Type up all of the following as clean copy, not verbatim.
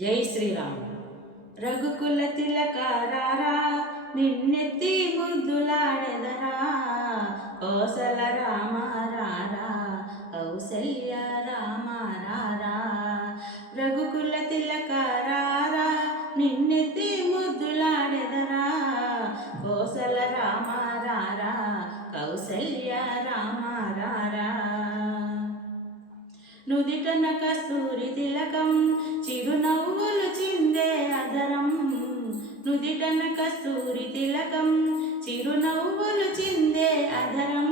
జై శ్రీరామ్. రఘుకుల తిలకారారా నిన్నెత్తి ముద్దులాడెదరా, కోసల రామారారా కౌసల్య రామారారా. రఘుకుల తిలకారారా నిన్నెత్తి ముద్దులాడెదరా, కోసల రామారారా కౌసల్య రామారారా. నుదిటన కస్తూరి తిలకం చిరునవ్వులు చిందే అదరం, నుదిటన కస్తూరి తిలకం చిరునవ్వులు చిందే అదరం.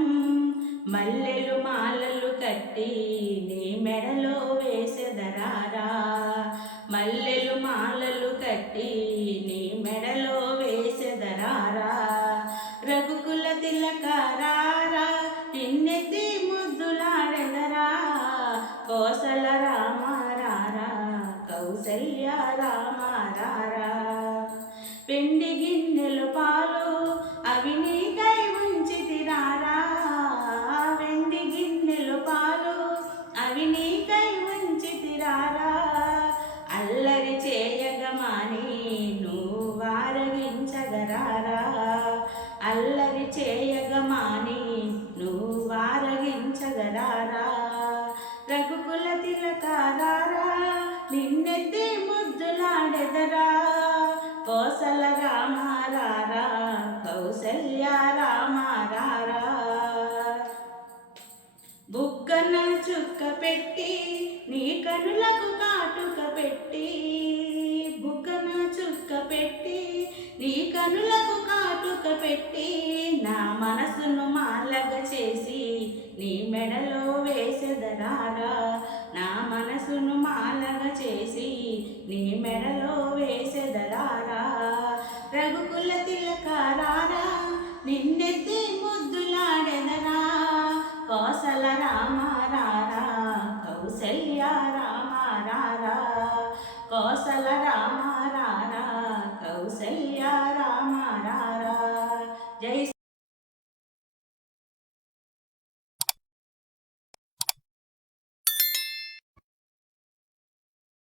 మల్లెలు మాలలు కట్టి నీ మెడలో వేసెదరారా, మల్లెలు మాలలు కట్టి నీ మెడలో వేసెదరారా. రఘుకుల తిలకారారా నిన్నెత్తి ముద్దులాడెదరా, కోసల రామారారా కౌసల్య రామారారా. వెండి గిన్నెలు పాలు అవి నీకై ఉంచితిరారా, వెండి గిన్నెలు పాలు అవి నీకై ఉంచితిరారా. అల్లరి చేయగమాని నువ్వారగించగరారా, అల్లరి చేయగమాని నువ్వారగించగరారా. రఘుకుల తిలకారారా నిన్నెత్తి ముద్దులాడెదరా, కోసల రామారారా కౌసల్య రామారారా. బుగ్గన చుక్క పెట్టి నీ కనులకు కాటుక పెట్టి, బుగ్గన చుక్క పెట్టి నీ కనులకు కాటుక పెట్టి, నా మనసును మాలగ చేసి నీ మెడలో వేసెదరారా, నా మనసును మాలగ చేసి నీ మెడలో వేసెదరారా. రఘుకుల తిలకారారా నిన్నెత్తి ముద్దులాడెదరా, కోసల రామారారా కౌసల్య రామారారా, కోసల రామారారా కౌసల్య రామారారా. జై